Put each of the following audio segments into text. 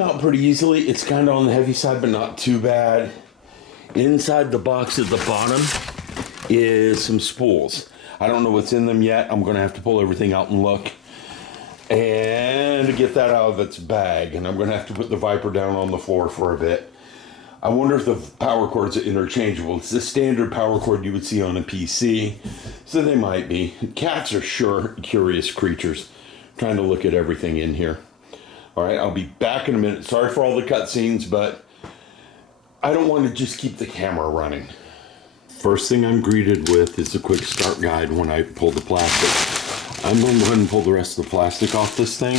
Out pretty easily. It's kind of on the heavy side, but not too bad. Inside the box at the bottom is some spools. I don't know what's in them yet. I'm going to have to pull everything out and look. And get that out of its bag. And I'm going to have to put the Vyper down on the floor for a bit. I wonder if the power cords are interchangeable. It's the standard power cord you would see on a PC. So they might be. Cats are sure curious creatures. Trying to look at everything in here. All right, I'll be back in a minute. Sorry for all the cutscenes, but I don't want to just keep the camera running. First thing I'm greeted with is a quick start guide when I pull the plastic. I'm going to go ahead and pull the rest of the plastic off this thing.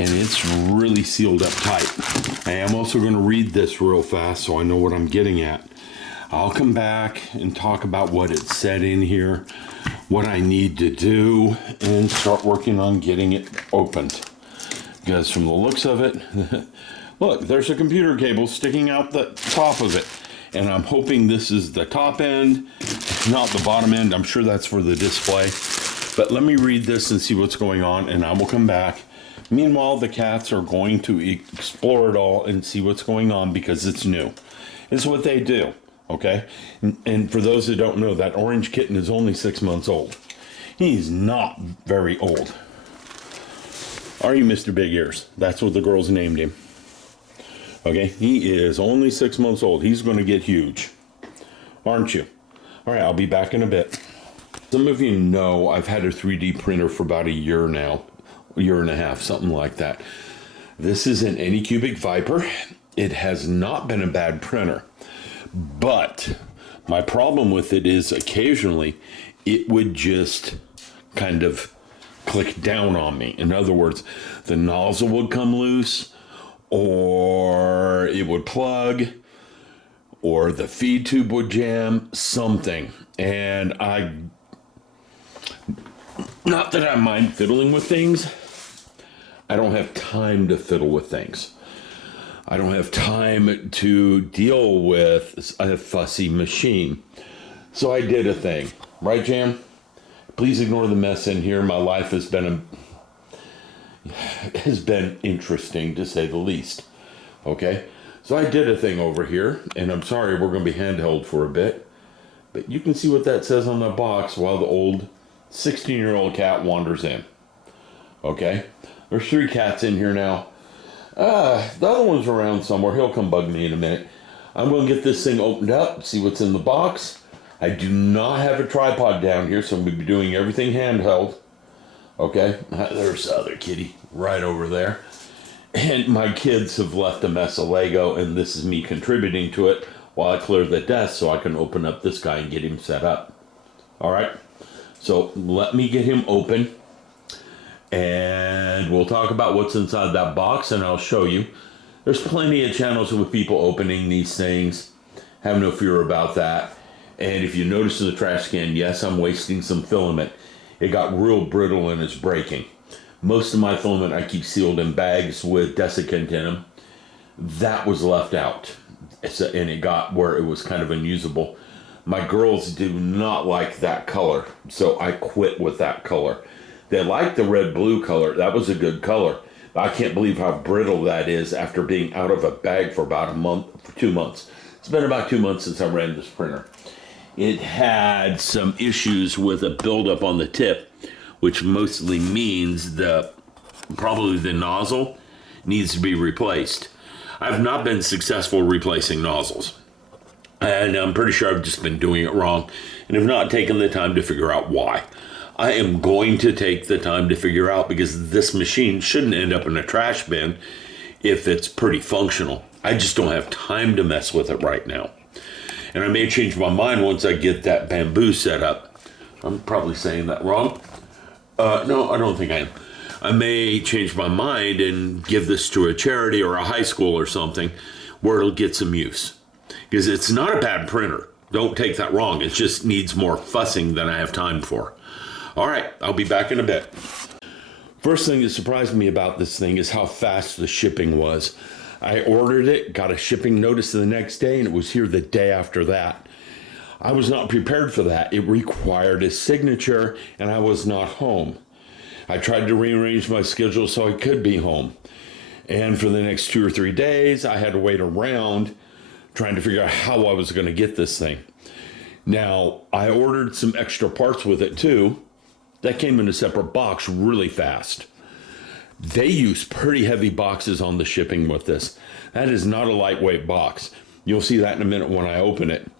And it's really sealed up tight. I am also going to read this real fast so I know what I'm getting at. I'll come back and talk about what it said in here, what I need to do, and start working on getting it opened. Because from the looks of it, look, there's a computer cable sticking out the top of it. And I'm hoping this is the top end, not the bottom end. I'm sure that's for the display. But let me read this and see what's going on, and I will come back. Meanwhile, the cats are going to explore it all and see what's going on because it's new. It's what they do, okay? And for those that don't know, that orange kitten is only 6 months old. He's not very old. Are you Mr. Big Ears? That's what the girls named him. Okay, he is only 6 months old. He's going to get huge. Aren't you? All right, I'll be back in a bit. Some of you know I've had a 3D printer for about a year now. A year and a half, something like that. This is an Anycubic Vyper. It has not been a bad printer. But my problem with it is occasionally it would just kind of click down on me. In other words, the nozzle would come loose, or it would plug, or the feed tube would jam, something. And not that I mind fiddling with things, I don't have time to fiddle with things. I don't have time to deal with a fussy machine. So I did a thing. Right, Jam? Please ignore the mess in here. My life has been interesting, to say the least. Okay? So I did a thing over here, and I'm sorry we're going to be handheld for a bit. But you can see what that says on the box while the old 16-year-old cat wanders in. Okay? There's 3 cats in here now. The other one's around somewhere. He'll come bug me in a minute. I'm going to get this thing opened up, see what's in the box. I do not have a tripod down here, so I'm going to be doing everything handheld. Okay? There's the other kitty right over there. And my kids have left a mess of Lego, and this is me contributing to it while I clear the desk so I can open up this guy and get him set up. All right? So let me get him open. And we'll talk about what's inside that box, and I'll show you. There's plenty of channels with people opening these things. Have no fear about that. And if you notice in the trash can, yes, I'm wasting some filament. It got real brittle and it's breaking. Most of my filament I keep sealed in bags with desiccant in them. That was left out. And it got where it was kind of unusable. My girls do not like that color, so I quit with that color. They like the red-blue color. That was a good color. I can't believe how brittle that is after being out of a bag for about 2 months. It's been about 2 months since I ran this printer. It had some issues with a buildup on the tip, which mostly means probably the nozzle needs to be replaced. I've not been successful replacing nozzles. And I'm pretty sure I've just been doing it wrong and have not taken the time to figure out why. I am going to take the time to figure out, because this machine shouldn't end up in a trash bin if it's pretty functional. I just don't have time to mess with it right now. And I may change my mind once I get that Bambu set up. I'm probably saying that wrong. No, I don't think I am. I may change my mind and give this to a charity or a high school or something where it'll get some use. Because it's not a bad printer. Don't take that wrong. It just needs more fussing than I have time for. All right, I'll be back in a bit. First thing that surprised me about this thing is how fast the shipping was. I ordered it, got a shipping notice the next day, and it was here the day after that. I was not prepared for that. It required a signature, and I was not home. I tried to rearrange my schedule so I could be home. And for the next 2 or 3 days, I had to wait around trying to figure out how I was going to get this thing. Now, I ordered some extra parts with it too. That came in a separate box really fast. They use pretty heavy boxes on the shipping with this. That is not a lightweight box. You'll see that in a minute when I open it.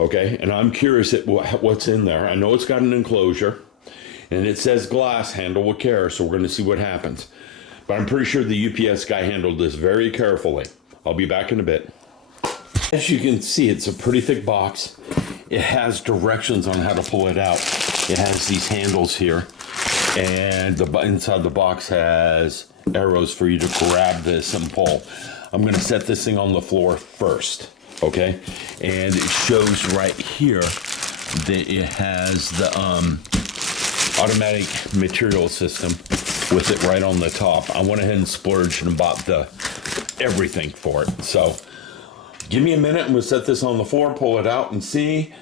Okay, and I'm curious at what's in there. I know it's got an enclosure, and it says glass, handle with care, so we're going to see what happens. But I'm pretty sure the UPS guy handled this very carefully. I'll be back in a bit. As you can see, it's a pretty thick box. It has directions on how to pull it out. It has these handles here, and inside the box has arrows for you to grab this and pull. I'm going to set this thing on the floor first, okay? And it shows right here that it has the automatic material system with it right on the top. I went ahead and splurged and bought everything for it. So give me a minute and we'll set this on the floor, pull it out and see.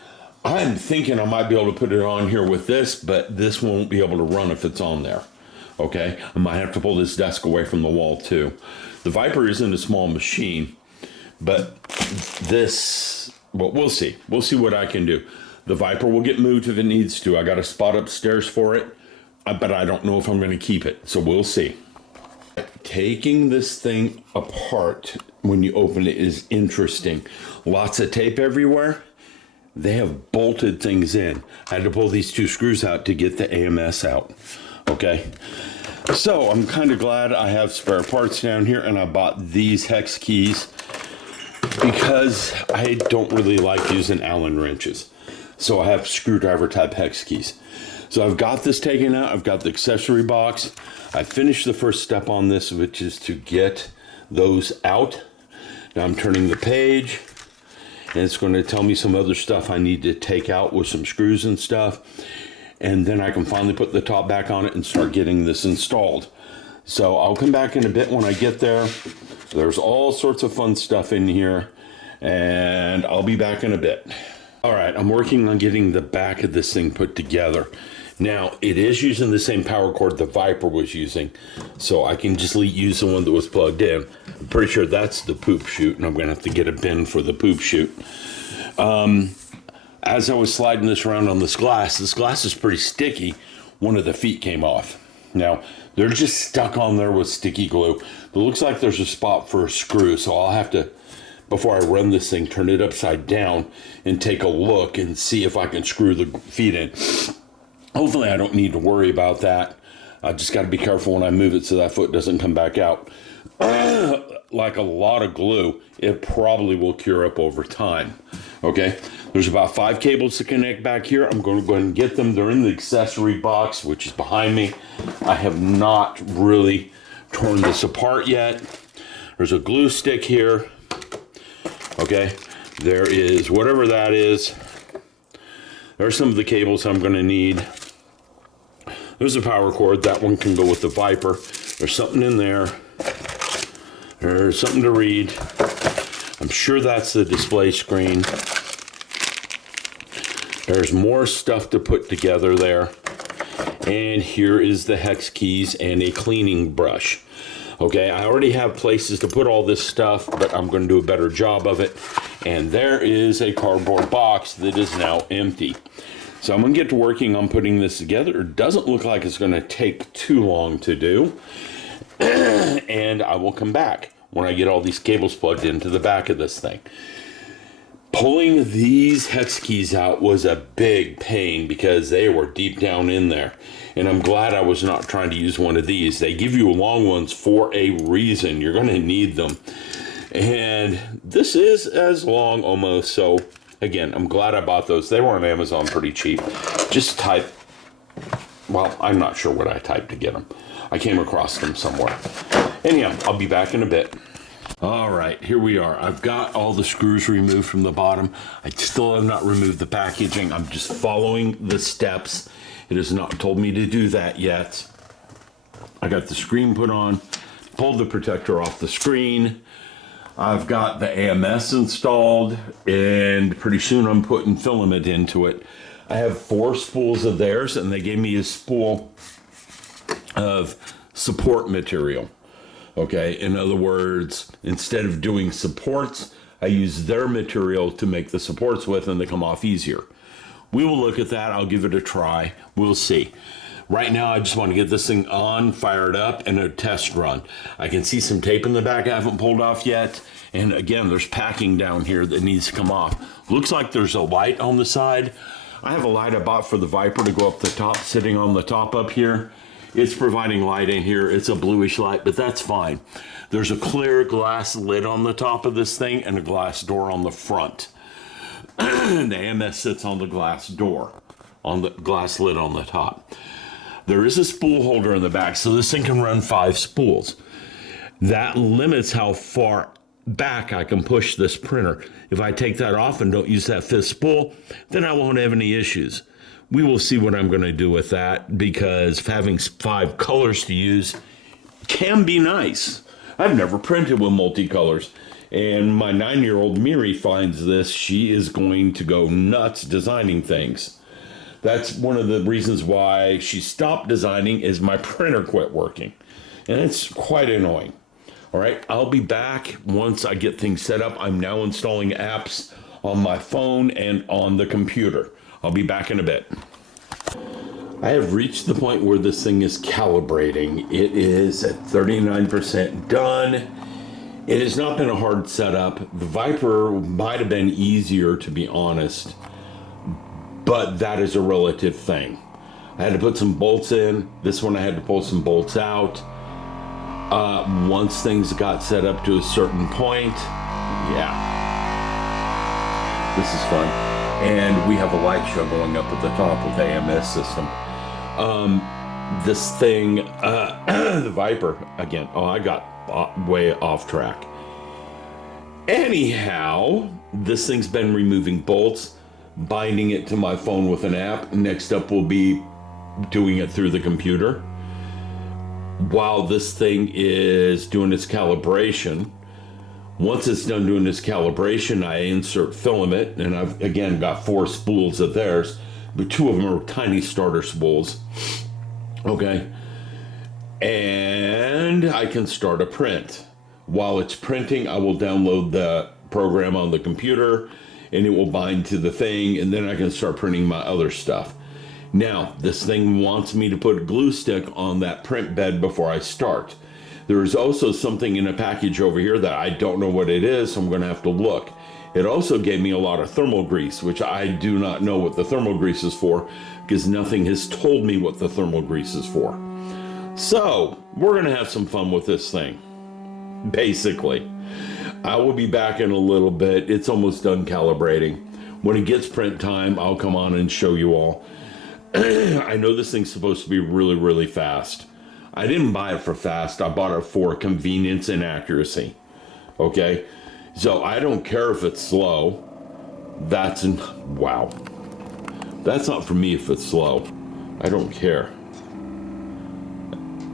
I'm thinking I might be able to put it on here with this, but this won't be able to run if it's on there. Okay, I might have to pull this desk away from the wall too. The Vyper isn't a small machine, but this, well, we'll see. We'll see what I can do. The Vyper will get moved if it needs to. I got a spot upstairs for it, but I don't know if I'm going to keep it, so we'll see. Taking this thing apart when you open it is interesting. Lots of tape everywhere. They have bolted things in. I had to pull these 2 screws out to get the AMS out. Okay, so I'm kind of glad I have spare parts down here, and I bought these hex keys because I don't really like using Allen wrenches. So I have screwdriver type hex keys. So I've got this taken out. I've got the accessory box. I finished the first step on this, which is to get those out. Now I'm turning the page, and it's going to tell me some other stuff I need to take out with some screws and stuff. And then I can finally put the top back on it and start getting this installed. So I'll come back in a bit when I get there. There's all sorts of fun stuff in here, and I'll be back in a bit. All right, I'm working on getting the back of this thing put together. Now, it is using the same power cord the Vyper was using, so I can just use the one that was plugged in. I'm pretty sure that's the poop chute, and I'm gonna have to get a bin for the poop chute. As I was sliding this around on this glass is pretty sticky. One of the feet came off. Now, they're just stuck on there with sticky glue. It looks like there's a spot for a screw, so I'll have to, before I run this thing, turn it upside down and take a look and see if I can screw the feet in. Hopefully I don't need to worry about that. I just got to be careful when I move it so that foot doesn't come back out. Like a lot of glue, it probably will cure up over time. Okay, there's about 5 cables to connect back here. I'm going to go ahead and get them. They're in the accessory box, which is behind me. I have not really torn this apart yet. There's a glue stick here. Okay, there is whatever that is. There's some of the cables I'm going to need. There's a power cord. That one can go with the Vyper. There's something in there. There's something to read. I'm sure that's the display screen. There's more stuff to put together there. And here is the hex keys and a cleaning brush. Okay, I already have places to put all this stuff, but I'm going to do a better job of it. And there is a cardboard box that is now empty. So I'm going to get to working on putting this together. It doesn't look like it's going to take too long to do. And I will come back when I get all these cables plugged into the back of this thing. Pulling these hex keys out was a big pain because they were deep down in there. And I'm glad I was not trying to use one of these. They give you long ones for a reason. You're going to need them. And this is as long almost. So again, I'm glad I bought those. They were on Amazon pretty cheap. Just type, well, I'm not sure what I typed to get them. I came across them somewhere. Anyhow, I'll be back in a bit. All right, here we are. I've got all the screws removed from the bottom. I still have not removed the packaging. I'm just following the steps. It has not told me to do that yet. I got the screen put on, pulled the protector off the screen. I've got the AMS installed, and pretty soon I'm putting filament into it. I have 4 spools of theirs, and they gave me a spool of support material. Okay, in other words, instead of doing supports, I use their material to make the supports with, and they come off easier. We will look at that. I'll give it a try. We'll see. Right now, I just want to get this thing on, fire it up, and a test run. I can see some tape in the back I haven't pulled off yet. And again, there's packing down here that needs to come off. Looks like there's a light on the side. I have a light I bought for the Vyper to go up the top, sitting on the top up here. It's providing light in here. It's a bluish light, but that's fine. There's a clear glass lid on the top of this thing and a glass door on the front. The AMS sits on the glass door, on the glass lid on the top. There is a spool holder in the back, so this thing can run 5 spools. That limits how far back I can push this printer. If I take that off and don't use that 5th spool, then I won't have any issues. We will see what I'm going to do with that, because having 5 colors to use can be nice. I've never printed with multicolors, and my 9-year-old Miri finds this. She is going to go nuts designing things. That's one of the reasons why she stopped designing, is my printer quit working, and it's quite annoying. All right, I'll be back once I get things set up. I'm now installing apps on my phone and on the computer. I'll be back in a bit. I have reached the point where this thing is calibrating. It is at 39% done. It has not been a hard setup. The Vyper might have been easier, to be honest, but that is a relative thing. I had to put some bolts in. This one I had to pull some bolts out. Once things got set up to a certain point, yeah, this is fun. And we have a light show going up at the top with the AMS system. This thing, the Vyper, again, I got way off track. Anyhow, this thing's been removing bolts, binding it to my phone with an app. Next up, we'll be doing it through the computer. While this thing is doing its calibration, once it's done doing this calibration, I insert filament, and I've again got 4 spools of theirs, but 2 of them are tiny starter spools. Okay. And I can start a print. While it's printing, I will download the program on the computer, and it will bind to the thing, and then I can start printing my other stuff. Now, this thing wants me to put a glue stick on that print bed before I start. There is also something in a package over here that I don't know what it is, so I'm going to have to look. It also gave me a lot of thermal grease, which I do not know what the thermal grease is for, because nothing has told me what the thermal grease is for. So, we're going to have some fun with this thing, basically. I will be back in a little bit. It's almost done calibrating. When it gets print time, I'll come on and show you all. I know this thing's supposed to be really, really fast. I didn't buy it for fast. I bought it for convenience and accuracy. Okay? So I don't care if it's slow. Wow. That's not for me if it's slow. I don't care.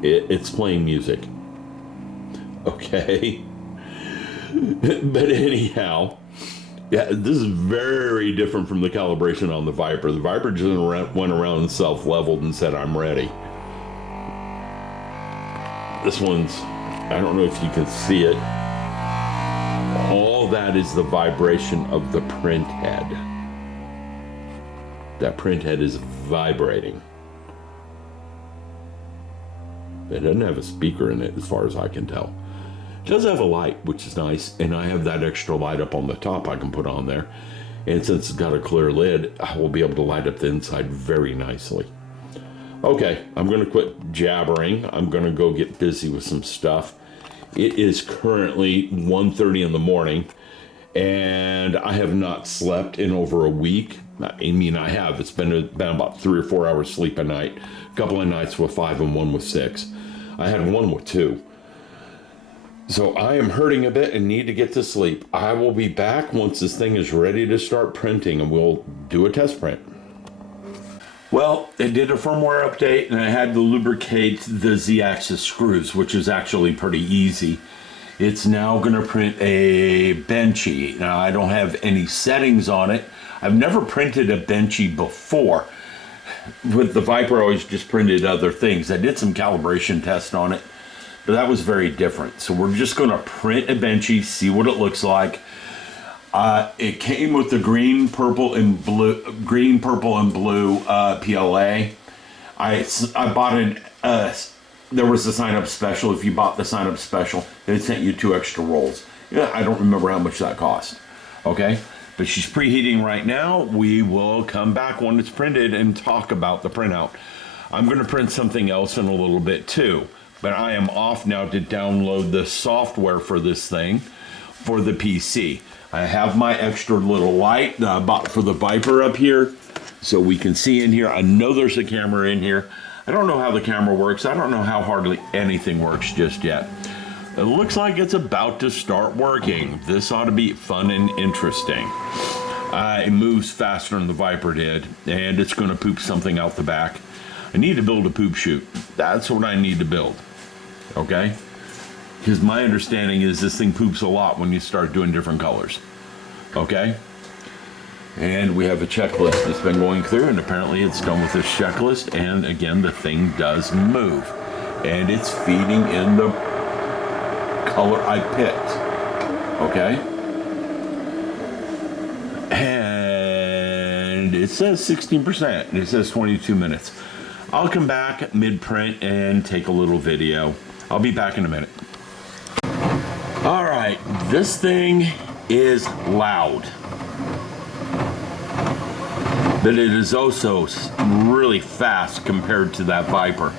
It's playing music. Okay? But anyhow, yeah, this is very different from the calibration on the Vyper. The Vyper just went around and self-leveled and said, I'm ready. This one's, I don't know if you can see it. All that is the vibration of the print head. That print head is vibrating. It doesn't have a speaker in it as far as I can tell. It does have a light, which is nice, and I have that extra light up on the top I can put on there. And since it's got a clear lid, I will be able to light up the inside very nicely. Okay, I'm going to quit jabbering. I'm going to go get busy with some stuff. It is currently 1:30 in the morning, and I have not slept in over a week. I mean, I have. It's been about 3 or 4 hours sleep a night. A couple of nights with 5 and one with 6. I had one with 2. So I am hurting a bit and need to get to sleep. I will be back once this thing is ready to start printing, and we'll do a test print. Well, it did a firmware update, and I had to lubricate the Z-axis screws, which is actually pretty easy. It's now going to print a benchy. Now, I don't have any settings on it. I've never printed a benchy before. With the Vyper, I always just printed other things. I did some calibration tests on it. but that was very different. So we're just going to print a Benchy, see what it looks like. It came with the green, purple, and blue PLA. I bought there was a sign-up special. If you bought the sign-up special, they sent you 2 extra rolls. Yeah, I don't remember how much that cost. Okay, but she's preheating right now. We will come back when it's printed and talk about the printout. I'm going to print something else in a little bit too, but I am off now to download the software for this thing for the PC. I have my extra little light that I bought for the Vyper up here, so we can see in here. I know there's a camera in here. I don't know how the camera works. I don't know how hardly anything works just yet. It looks like it's about to start working. This ought to be fun and interesting. It moves faster than the Vyper did, and it's going to poop something out the back. I need to build a poop chute. That's what I need to build. Okay? Because my understanding is this thing poops a lot when you start doing different colors. Okay? And we have a checklist that's been going through, and apparently it's done with this checklist. And again, the thing does move. And it's feeding in the color I picked. Okay? And it says 16%. And it says 22 minutes. I'll come back mid-print and take a little video. I'll be back in a minute. All right, this thing is loud. But it is also really fast compared to that Vyper.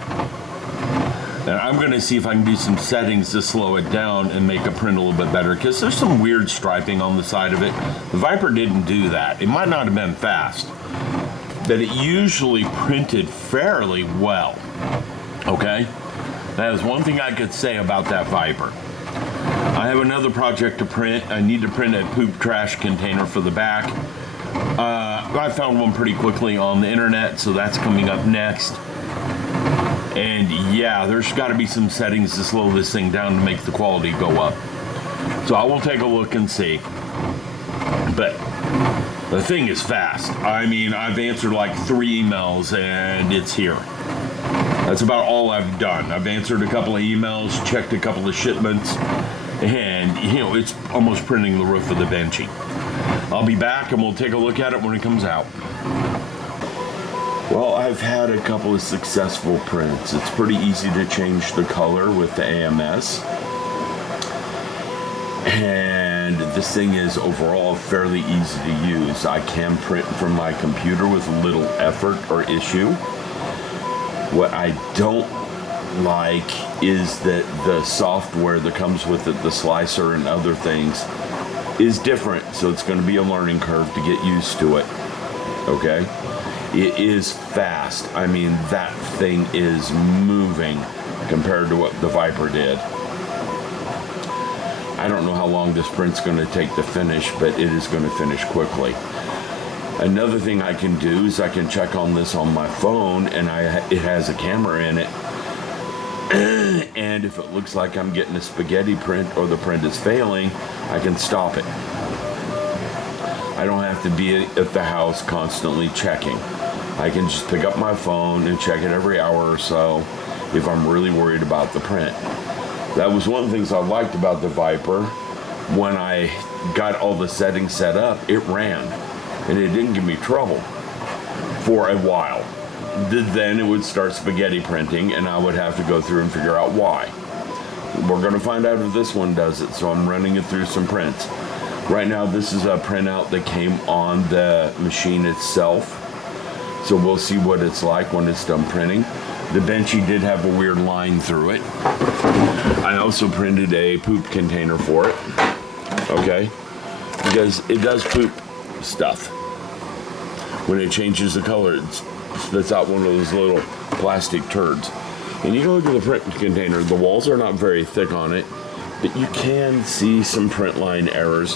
And I'm going to see if I can do some settings to slow it down and make a print a little bit better, because there's some weird striping on the side of it. The Vyper didn't do that. It might not have been fast, but it usually printed fairly well. Okay? That is one thing I could say about that Vyper. I have another project to print. I need to print a poop trash container for the back. I found one pretty quickly on the internet, so that's coming up next. And yeah, there's got to be some settings to slow this thing down to make the quality go up. So I will take a look and see. But the thing is fast. I mean, I've answered like 3 emails and it's here. That's about all I've done. I've answered a couple of emails, checked a couple of shipments, and you know, it's almost printing the roof of the Benchy. I'll be back and we'll take a look at it when it comes out. Well, I've had a couple of successful prints. It's pretty easy to change the color with the AMS. And this thing is overall fairly easy to use. I can print from my computer with little effort or issue. What I don't like is that the software that comes with it, the slicer and other things, is different. So it's going to be a learning curve to get used to it. Okay? It is fast. I mean, that thing is moving compared to what the Vyper did. I don't know how long this print's going to take to finish, but it is going to finish quickly. Another thing I can do is I can check on this on my phone, and it has a camera in it. And if it looks like I'm getting a spaghetti print or the print is failing, I can stop it. I don't have to be at the house constantly checking. I can just pick up my phone and check it every hour or so if I'm really worried about the print. That was one of the things I liked about the Vyper. When I got all the settings set up, it ran. And it didn't give me trouble for a while. Then it would start spaghetti printing, and I would have to go through and figure out why. We're going to find out if this one does it, so I'm running it through some prints. Right now, this is a printout that came on the machine itself, so we'll see what it's like when it's done printing. The Benchy did have a weird line through it. I also printed a poop container for it, okay? Because it does poop stuff. When it changes the color, it spits out one of those little plastic turds. And you go look at the print container, the walls are not very thick on it, but you can see some print line errors.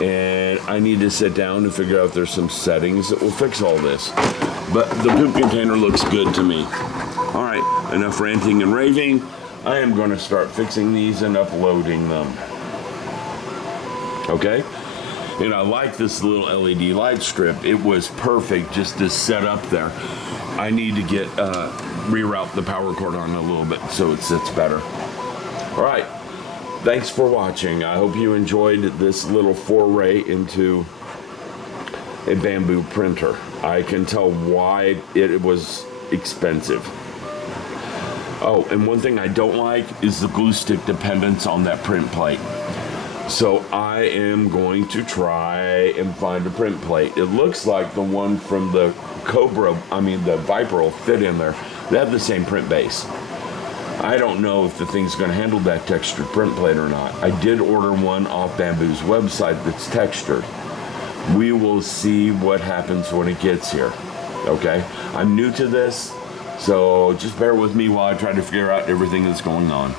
And I need to sit down and figure out if there's some settings that will fix all this. But the poop container looks good to me. All right, enough ranting and raving. I am going to start fixing these and uploading them. Okay? And I like this little LED light strip. It was perfect just to set up there. I need to get reroute the power cord on a little bit so it sits better. All right. Thanks for watching. I hope you enjoyed this little foray into a Bambu printer. I can tell why it was expensive. Oh, and one thing I don't like is the glue stick dependence on that print plate. So I am going to try and find a print plate. It looks like the one from the the Vyper will fit in there. They have the same print base. I don't know if the thing's going to handle that textured print plate or not. I did order one off Bambu's website that's textured. We will see what happens when it gets here. Okay? I'm new to this, so just bear with me while I try to figure out everything that's going on.